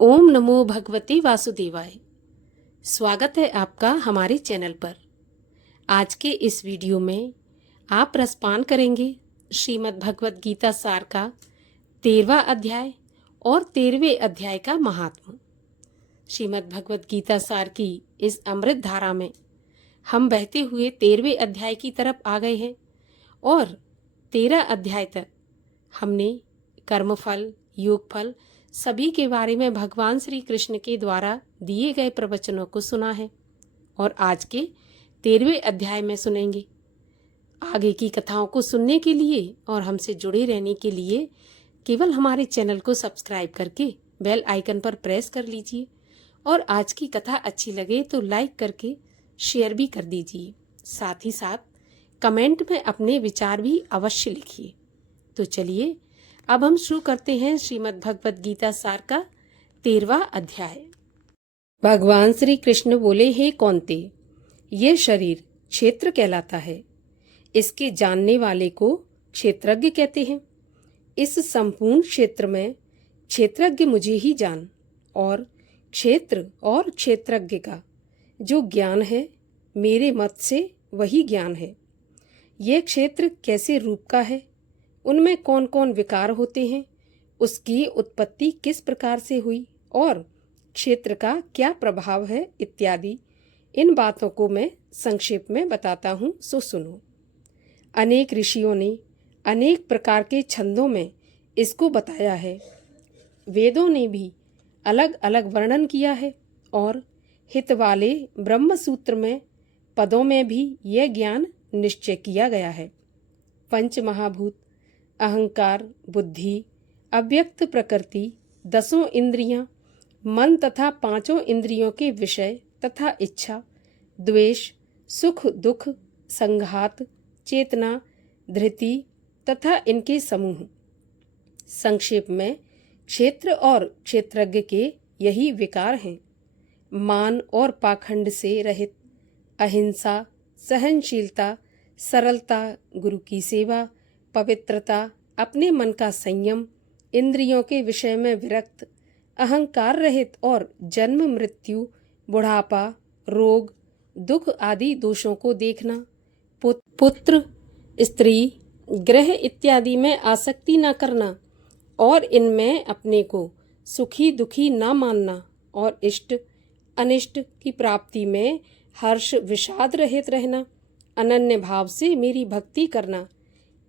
ओम नमो भगवते वासुदेवाय। स्वागत है आपका हमारे चैनल पर। आज के इस वीडियो में आप रसपान करेंगे श्रीमद् भगवत गीता सार का 13वां अध्याय और 13वें अध्याय का महात्म। श्रीमद् भगवत गीता सार की इस अमृत धारा में हम बहते हुए 13वें अध्याय की तरफ आ गए हैं और 13 अध्याय तक हमने कर्मफल, योगफल सभी के बारे में भगवान श्री कृष्ण के द्वारा दिए गए प्रवचनों को सुना है और आज के 13वें अध्याय में सुनेंगे। आगे की कथाओं को सुनने के लिए और हमसे जुड़े रहने के लिए केवल हमारे चैनल को सब्सक्राइब करके बेल आइकन पर प्रेस कर लीजिए और आज की कथा अच्छी लगे तो लाइक करके शेयर भी कर दीजिए। साथ ही साथ कमेंट में अपने विचार भी अवश्य लिखिए। तो चलिए अब हम शुरू करते हैं श्रीमद् भगवत गीता सार का 13वां अध्याय। भगवान श्री कृष्ण बोले, हे कौन्ते, ये शरीर क्षेत्र कहलाता है। इसके जानने वाले को क्षेत्रज्ञ कहते हैं। इस संपूर्ण क्षेत्र में क्षेत्रज्ञ मुझे ही जान और क्षेत्र और क्षेत्रज्ञ का जो ज्ञान है मेरे मत से वही ज्ञान है। यह क्षेत्र कैसे रूप का है, उनमें कौन कौन विकार होते हैं, उसकी उत्पत्ति किस प्रकार से हुई और क्षेत्र का क्या प्रभाव है इत्यादि इन बातों को मैं संक्षेप में बताता हूँ, सो सुनो। अनेक ऋषियों ने अनेक प्रकार के छंदों में इसको बताया है। वेदों ने भी अलग अलग वर्णन किया है और हित वाले ब्रह्म सूत्र में पदों में भी यह ज्ञान निश्चय किया गया है। पंच महाभूत, अहंकार, बुद्धि, अव्यक्त प्रकृति, 10 इंद्रियां, मन तथा 5 इंद्रियों के विषय तथा इच्छा, द्वेष, सुख दुख, संघात, चेतना, धृति तथा इनके समूह। संक्षेप में क्षेत्र और क्षेत्रज्ञ के यही विकार हैं। मान और पाखंड से रहित, अहिंसा, सहनशीलता, सरलता, गुरु की सेवा, पवित्रता, अपने मन का संयम, इंद्रियों के विषय में विरक्त, अहंकार रहित और जन्म मृत्यु, बुढ़ापा, रोग, दुख आदि दोषों को देखना, पुत्र, स्त्री, ग्रह इत्यादि में आसक्ति न करना और इनमें अपने को सुखी दुखी न मानना और इष्ट अनिष्ट की प्राप्ति में हर्ष विषाद रहित रहना, अनन्य भाव से मेरी भक्ति करना,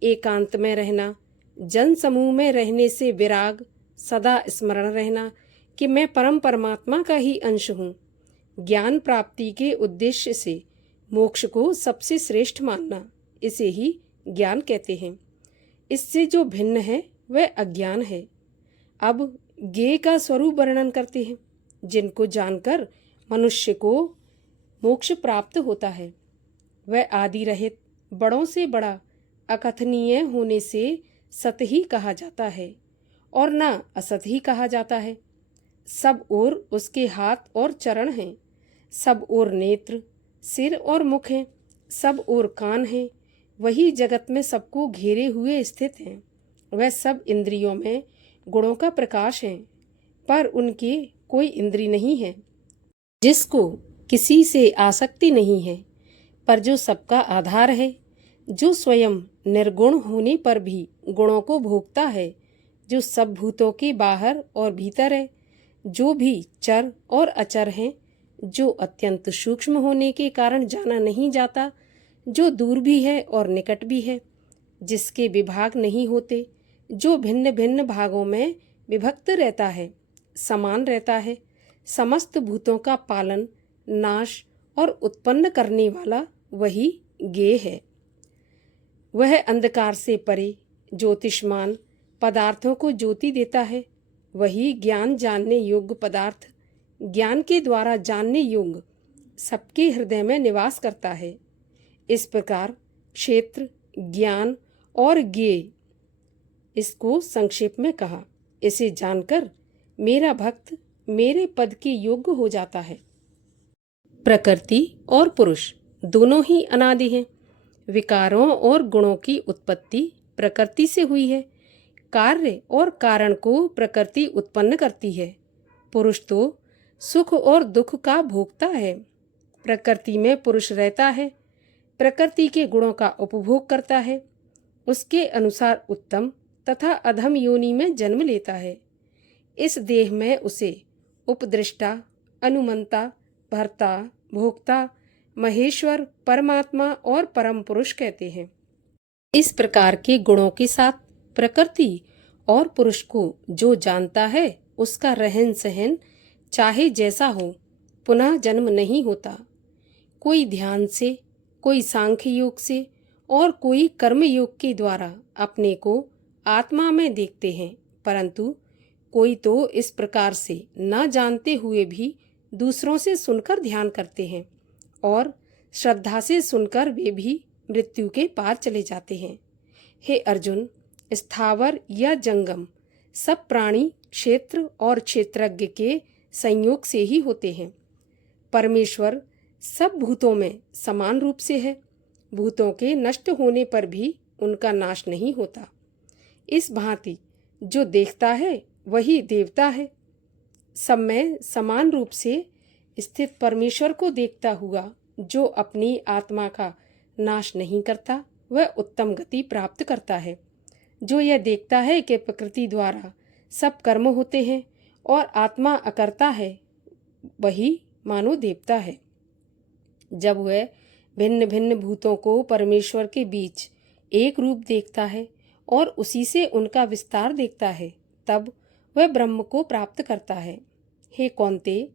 एकांत में रहना, जन समूह में रहने से विराग, सदा स्मरण रहना कि मैं परम परमात्मा का ही अंश हूँ, ज्ञान प्राप्ति के उद्देश्य से मोक्ष को सबसे श्रेष्ठ मानना, इसे ही ज्ञान कहते हैं। इससे जो भिन्न है वह अज्ञान है। अब ज्ञेय का स्वरूप वर्णन करते हैं, जिनको जानकर मनुष्य को मोक्ष प्राप्त होता है। वह आदि रहित, बड़ों से बड़ा, अकथनीय होने से सत ही कहा जाता है और न असत ही कहा जाता है। सब ओर उसके हाथ और चरण हैं, सब ओर नेत्र, सिर और मुख हैं, सब ओर कान हैं। वही जगत में सबको घेरे हुए स्थित हैं। वह सब इंद्रियों में गुणों का प्रकाश है, पर उनके कोई इंद्री नहीं है। जिसको किसी से आसक्ति नहीं है, पर जो सबका आधार है, जो स्वयं निर्गुण होने पर भी गुणों को भोगता है, जो सब भूतों के बाहर और भीतर है, जो भी चर और अचर हैं, जो अत्यंत सूक्ष्म होने के कारण जाना नहीं जाता, जो दूर भी है और निकट भी है, जिसके विभाग नहीं होते, जो भिन्न भिन्न भागों में विभक्त रहता है, समान रहता है, समस्त भूतों का पालन, नाश और उत्पन्न करने वाला वही ज्ञेय है। वह अंधकार से परे, ज्योतिष्मान पदार्थों को ज्योति देता है। वही ज्ञान जानने योग्य पदार्थ, ज्ञान के द्वारा जानने योग्य सबके हृदय में निवास करता है। इस प्रकार क्षेत्र, ज्ञान और ज्ञेय, इसको संक्षेप में कहा। इसे जानकर मेरा भक्त मेरे पद के योग्य हो जाता है। प्रकृति और पुरुष दोनों ही अनादि हैं। विकारों और गुणों की उत्पत्ति प्रकृति से हुई है। कार्य और कारण को प्रकृति उत्पन्न करती है। पुरुष तो सुख और दुख का भोगता है। प्रकृति में पुरुष रहता है, प्रकृति के गुणों का उपभोग करता है, उसके अनुसार उत्तम तथा अधम योनि में जन्म लेता है। इस देह में उसे उपदृष्टा, अनुमंता, भर्ता, भोक्ता, महेश्वर, परमात्मा और परम पुरुष कहते हैं। इस प्रकार के गुणों के साथ प्रकृति और पुरुष को जो जानता है उसका रहन सहन चाहे जैसा हो, पुनः जन्म नहीं होता। कोई ध्यान से, कोई सांख्य योग से और कोई कर्म योग के द्वारा अपने को आत्मा में देखते हैं, परंतु कोई तो इस प्रकार से न जानते हुए भी दूसरों से सुनकर ध्यान करते हैं और श्रद्धा से सुनकर वे भी मृत्यु के पार चले जाते हैं। हे अर्जुन, स्थावर या जंगम सब प्राणी क्षेत्र और क्षेत्रज्ञ के संयोग से ही होते हैं। परमेश्वर सब भूतों में समान रूप से है, भूतों के नष्ट होने पर भी उनका नाश नहीं होता। इस भांति जो देखता है वही देवता है। सब में समान रूप से स्थित परमेश्वर को देखता हुआ जो अपनी आत्मा का नाश नहीं करता वह उत्तम गति प्राप्त करता है। जो यह देखता है कि प्रकृति द्वारा सब कर्म होते हैं और आत्मा अकर्ता है, वही मानो देवता है। जब वह भिन्न भिन्न भूतों को परमेश्वर के बीच एक रूप देखता है और उसी से उनका विस्तार देखता है, तब वह ब्रह्म को प्राप्त करता है। हे कौन्तेय,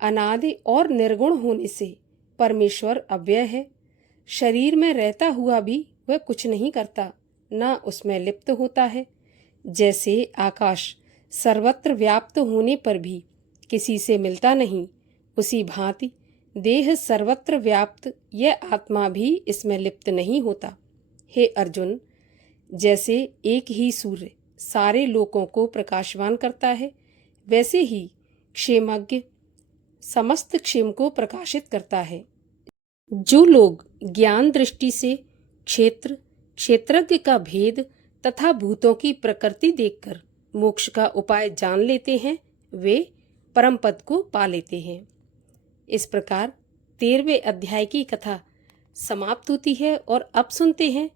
अनादि और निर्गुण होने से परमेश्वर अव्यय है। शरीर में रहता हुआ भी वह कुछ नहीं करता, न उसमें लिप्त होता है। जैसे आकाश सर्वत्र व्याप्त होने पर भी किसी से मिलता नहीं, उसी भांति देह सर्वत्र व्याप्त यह आत्मा भी इसमें लिप्त नहीं होता। हे अर्जुन, जैसे एक ही सूर्य सारे लोकों को प्रकाशवान करता है, वैसे ही क्षेमज्ञ समस्त क्षेम को प्रकाशित करता है। जो लोग ज्ञान दृष्टि से क्षेत्र, क्षेत्रज्ञ का भेद तथा भूतों की प्रकृति देखकर मोक्ष का उपाय जान लेते हैं, वे परम पद को पा लेते हैं। इस प्रकार 13वें अध्याय की कथा समाप्त होती है और अब सुनते हैं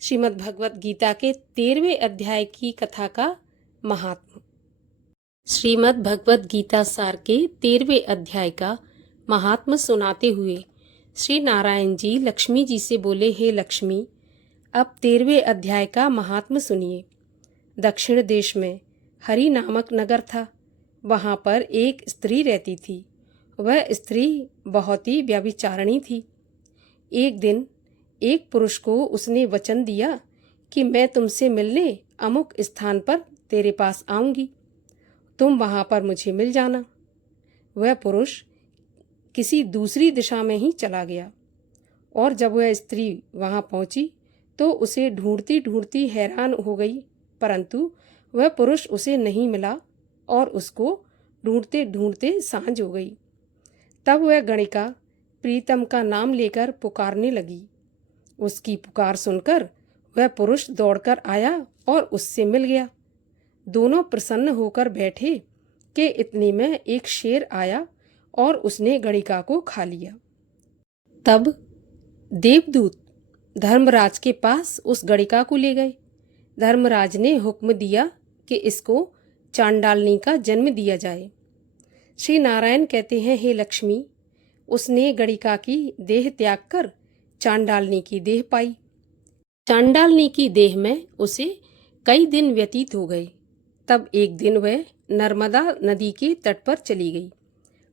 श्रीमद् भगवत गीता के 13वें अध्याय की कथा का महात्म्य। श्रीमद् भगवत गीता सार के 13वें अध्याय का महात्म्य सुनाते हुए श्री नारायण जी लक्ष्मी जी से बोले, हे लक्ष्मी, अब 13वें अध्याय का महात्म्य सुनिए। दक्षिण देश में हरि नामक नगर था। वहाँ पर एक स्त्री रहती थी। वह स्त्री बहुत ही व्यभिचारिणी थी। एक दिन एक पुरुष को उसने वचन दिया कि मैं तुमसे मिलने अमुक स्थान पर तेरे पास आऊंगी, तुम वहाँ पर मुझे मिल जाना। वह पुरुष किसी दूसरी दिशा में ही चला गया और जब वह स्त्री वहाँ पहुँची तो उसे ढूंढती ढूंढती हैरान हो गई, परंतु वह पुरुष उसे नहीं मिला और उसको ढूंढते ढूंढते सांझ हो गई। तब वह गणिका प्रीतम का नाम लेकर पुकारने लगी। उसकी पुकार सुनकर वह पुरुष दौड़कर आया और उससे मिल गया। दोनों प्रसन्न होकर बैठे कि इतने में एक शेर आया और उसने गणिका को खा लिया। तब देवदूत धर्मराज के पास उस गणिका को ले गए। धर्मराज ने हुक्म दिया कि इसको चांडालनी का जन्म दिया जाए। श्री नारायण कहते हैं, हे लक्ष्मी, उसने गणिका की देह त्याग कर चांडालनी की देह पाई। चांडालनी की देह में उसे कई दिन व्यतीत हो गए। तब एक दिन वह नर्मदा नदी के तट पर चली गई।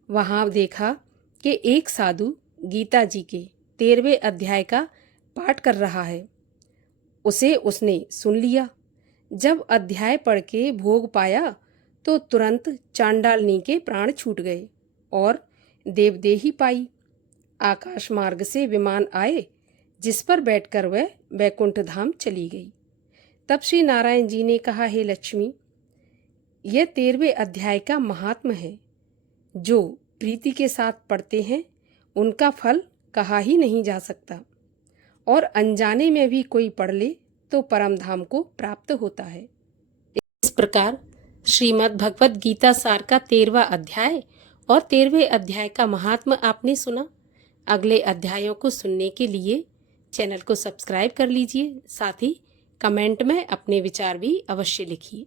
वहां देखा कि एक साधु गीता जी के 13वें अध्याय का पाठ कर रहा है। उसे उसने सुन लिया। जब अध्याय पढ़ के भोग पाया तो तुरंत चांडालनी के प्राण छूट गए और देवदेही पाई। आकाश मार्ग से विमान आए जिस पर बैठकर वह वैकुंठ धाम चली गई। तब श्री नारायण जी ने कहा, हे लक्ष्मी, यह 13वें अध्याय का महात्म्य है। जो प्रीति के साथ पढ़ते हैं उनका फल कहा ही नहीं जा सकता, और अनजाने में भी कोई पढ़ ले तो परम धाम को प्राप्त होता है। इस प्रकार श्रीमद् भगवत गीता सार का 13वां अध्याय और 13वें अध्याय का महात्म्य आपने सुना। अगले अध्यायों को सुनने के लिए चैनल को सब्सक्राइब कर लीजिए। साथ ही कमेंट में अपने विचार भी अवश्य लिखिए।